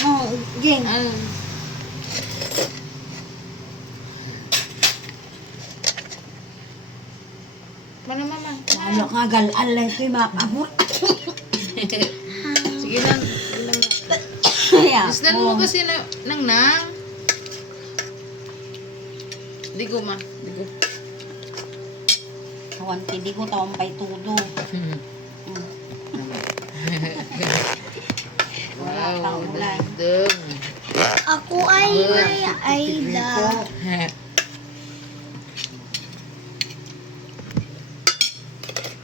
Oh, ging. Ano? Mana mama? Ano ka galan lang ito yung makabur. Sige lang. Sige lang. Kaya Isdan mo kasi na, nang. Di ko ma. Di ko. Kawan hindi ko tawang pay tudo. Wala pang ulan. Deng. Ako ay may Aida.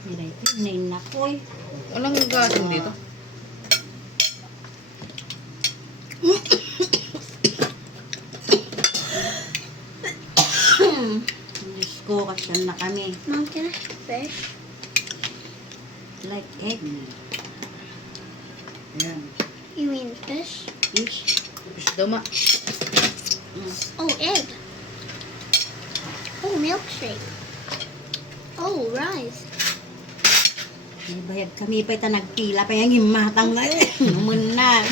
Hindi ito, nain na ko eh. Walang gasing dito. Diyos ko, kasyan na kami. Mom, can I have fish? Like egg. Yan. You mean fish? Fish. Isda ma. Oh, egg. Oh, milkshake. Oh, rice. May bayad kami pa ita nagpila pa yung himatang na eh. Numun na.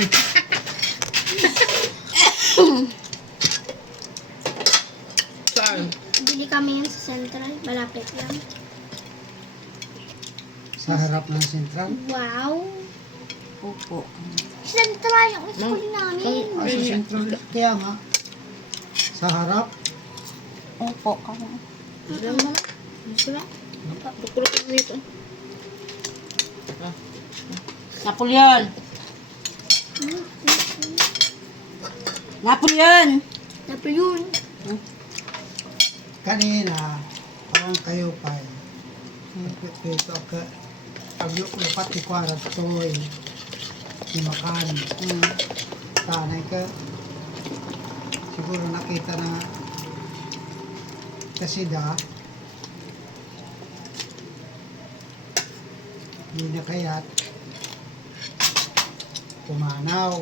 Saan? Bili kami yun sa Central. Malapit lang. Sa harap ng sentral. Wow. Opo. Central yung school namin. Ah, sa sentral. Kaya nga. Sa harap. Opo. Kaya. Isda mo ma. Isda. Tukulok ko dito. Napoleon! Napoleon! Napoleon. Kanina, parang kayo pa eh. Pito ka. Ang lupat ni Kwarat Toy. Di makan. Tanay ka. Siguro nakita na kasi hindi na kaya't pumanaw.